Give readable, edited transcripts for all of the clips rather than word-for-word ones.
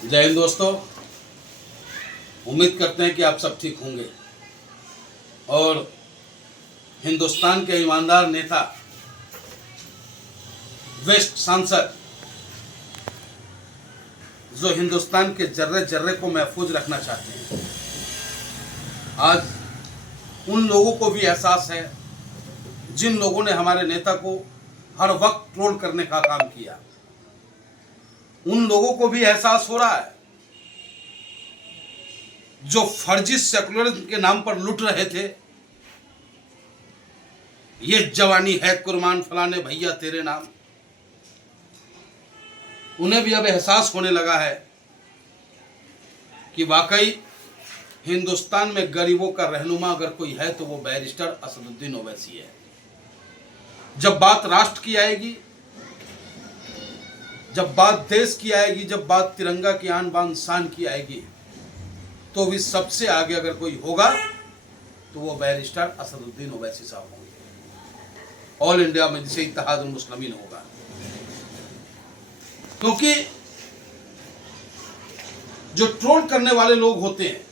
जय हिंद दोस्तों। उम्मीद करते हैं कि आप सब ठीक होंगे और हिंदुस्तान के ईमानदार नेता, वेस्ट सांसद, जो हिंदुस्तान के जर्रे जर्रे को महफूज रखना चाहते हैं, आज उन लोगों को भी एहसास है जिन लोगों ने हमारे नेता को हर वक्त ट्रोल करने का काम किया। उन लोगों को भी एहसास हो रहा है जो फर्जी सेकुलरिज्म के नाम पर लुट रहे थे। ये जवानी है कुर्बान फलाने भैया तेरे नाम, उन्हें भी अब एहसास होने लगा है कि वाकई हिंदुस्तान में गरीबों का रहनुमा अगर कोई है तो वो बैरिस्टर असदुद्दीन ओवैसी है। जब बात राष्ट्र की आएगी, जब बात देश की आएगी, जब बात तिरंगा की आन बान शान की आएगी, तो भी सबसे आगे अगर कोई होगा तो वो बैरिस्टर असदुद्दीन ओवैसी साहब होंगे। ऑल इंडिया में जिसे इत्तेहाद उल मुस्लिमीन होगा, क्योंकि जो ट्रोल करने वाले लोग होते हैं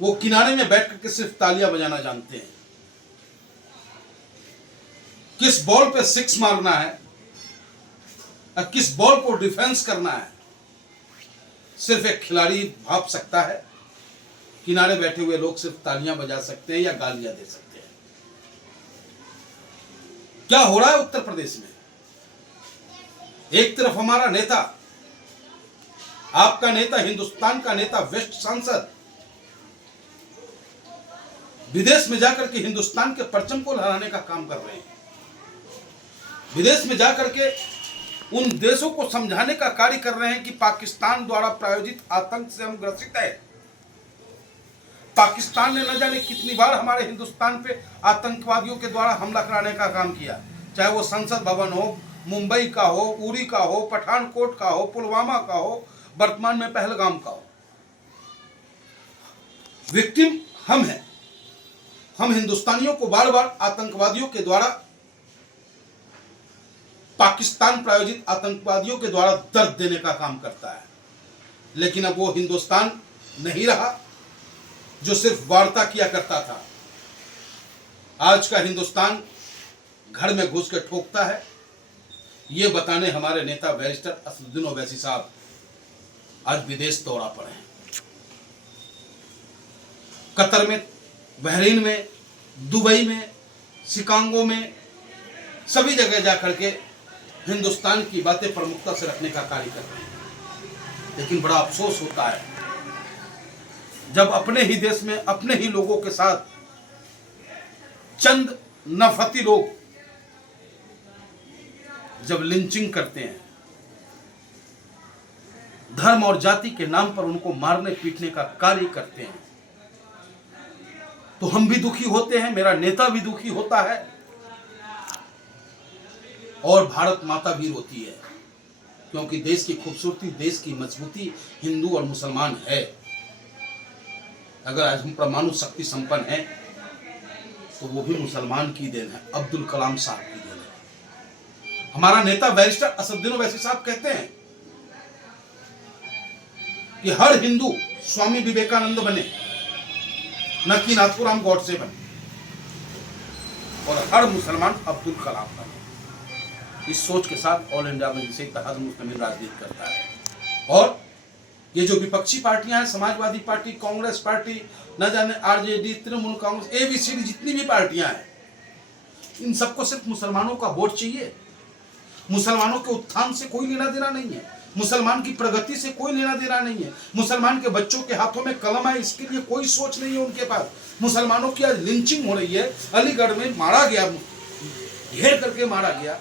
वो किनारे में बैठ करके सिर्फ तालियां बजाना जानते हैं। किस बॉल पे सिक्स मारना है, किस बॉल को डिफेंस करना है, सिर्फ एक खिलाड़ी भाप सकता है। किनारे बैठे हुए लोग सिर्फ तालियां बजा सकते हैं या गालियां दे सकते हैं। क्या हो रहा है उत्तर प्रदेश में? एक तरफ हमारा नेता, आपका नेता, हिंदुस्तान का नेता, वेस्ट सांसद विदेश में जाकर के हिंदुस्तान के परचम को लहराने का काम कर रहे हैं। विदेश में जाकर के उन देशों को समझाने का कार्य कर रहे हैं कि पाकिस्तान द्वारा प्रायोजित आतंक से हम ग्रसित हैं। पाकिस्तान ने न जाने कितनी बार हमारे हिंदुस्तान पे आतंकवादियों के द्वारा हमला कराने का काम किया, चाहे वो संसद भवन हो, मुंबई का हो, उरी का हो, पठानकोट का हो, पुलवामा का हो, वर्तमान में पहलगाम का हो। विक्टिम हम हैं। हम हिंदुस्तानियों को बार बार आतंकवादियों के द्वारा, पाकिस्तान प्रायोजित आतंकवादियों के द्वारा दर्द देने का काम करता है। लेकिन अब वो हिंदुस्तान नहीं रहा जो सिर्फ वार्ता किया करता था। आज का हिंदुस्तान घर में घुस के ठोकता है। ये बताने हमारे नेता बैरिस्टर असदुद्दीन ओवैसी साहब आज विदेश दौरा पर हैं। कतर में, बहरीन में, दुबई में, शिकागो में, सभी जगह जाकर के हिंदुस्तान की बातें प्रमुखता से रखने का कार्य कर रहे हैं। लेकिन बड़ा अफसोस होता है जब अपने ही देश में अपने ही लोगों के साथ चंद नफरती लोग जब लिंचिंग करते हैं, धर्म और जाति के नाम पर उनको मारने पीटने का कार्य करते हैं, तो हम भी दुखी होते हैं, मेरा नेता भी दुखी होता है और भारत माता भी रोती है। क्योंकि देश की खूबसूरती, देश की मजबूती हिंदू और मुसलमान है। अगर आज हम परमाणु शक्ति संपन्न हैं तो वो भी मुसलमान की देन है, अब्दुल कलाम साहब की देन है। हमारा नेता बैरिस्टर असदुद्दीन ओवैसी साहब कहते हैं कि हर हिंदू स्वामी विवेकानंद बने, न कि नाथूराम गॉडसे बने, और हर मुसलमान अब्दुल कलाम बने। इस सोच के साथ ऑल इंडिया में जिसे इत्तेहाद मुस्लिमीन राजनीति करता है। और ये जो विपक्षी पार्टियां हैं, समाजवादी पार्टी, कांग्रेस पार्टी, न जाने आरजेडी, तृणमूल कांग्रेस, एबीसीडी, जितनी भी पार्टियां हैं, इन सबको सिर्फ मुसलमानों का वोट चाहिए। मुसलमानों के उत्थान से कोई लेना देना नहीं है, मुसलमान की प्रगति से कोई लेना देना नहीं है, मुसलमान के बच्चों के हाथों में कलम है इसके लिए कोई सोच नहीं है उनके पास। मुसलमानों की आज लिंचिंग हो रही है। अलीगढ़ में मारा गया, घेर करके मारा गया।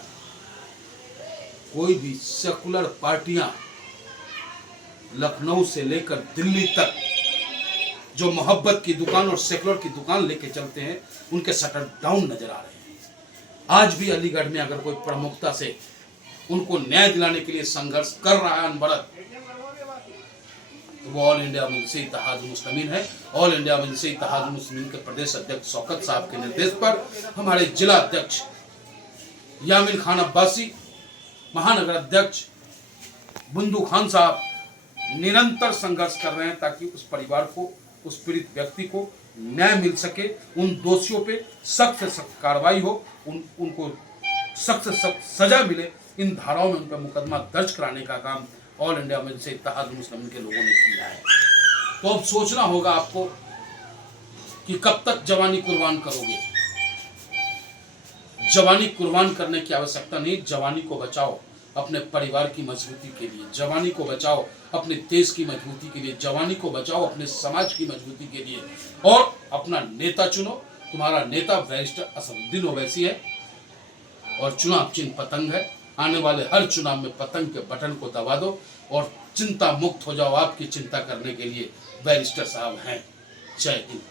कोई भी सेकुलर पार्टियां लखनऊ से लेकर दिल्ली तक जो मोहब्बत की दुकान और सेकुलर की दुकान लेके चलते हैं, उनके शटर डाउन नजर आ रहे हैं। आज भी अलीगढ़ में अगर कोई प्रमुखता से उनको न्याय दिलाने के लिए संघर्ष कर रहा है अनवरत, तो वो ऑल इंडिया मजलिस इत्तेहाद मुस्लिमीन है। ऑल इंडिया मजलिस इत्तेहाद मुस्लिमीन के प्रदेश अध्यक्ष शौकत साहब के निर्देश पर हमारे जिला अध्यक्ष यामिन खान अब्बासी, महानगर अध्यक्ष बुंदू खान साहब निरंतर संघर्ष कर रहे हैं ताकि उस परिवार को, उस पीड़ित व्यक्ति को न्याय मिल सके, उन दोषियों पे सख्त से सख्त कार्रवाई हो, उनको सख्त से सख्त सजा मिले। इन धाराओं में उन पर मुकदमा दर्ज कराने का काम ऑल इंडिया में से इत्तेहाद मुस्लिमीन के लोगों ने किया है। तो अब सोचना होगा आपको कि कब तक जवानी कुर्बान करोगे। जवानी कुर्बान करने की आवश्यकता नहीं, जवानी को बचाओ अपने परिवार की मजबूती के लिए, जवानी को बचाओ अपने देश की मजबूती के लिए, जवानी को बचाओ अपने समाज की मजबूती के लिए, और अपना नेता चुनो। तुम्हारा नेता बैरिस्टर असदुद्दीन ओवैसी है और चुनाव चिन्ह पतंग है। आने वाले हर चुनाव में पतंग के बटन को दबा दो और चिंता मुक्त हो जाओ। आपकी चिंता करने के लिए बैरिस्टर साहब हैं। जय हिंद।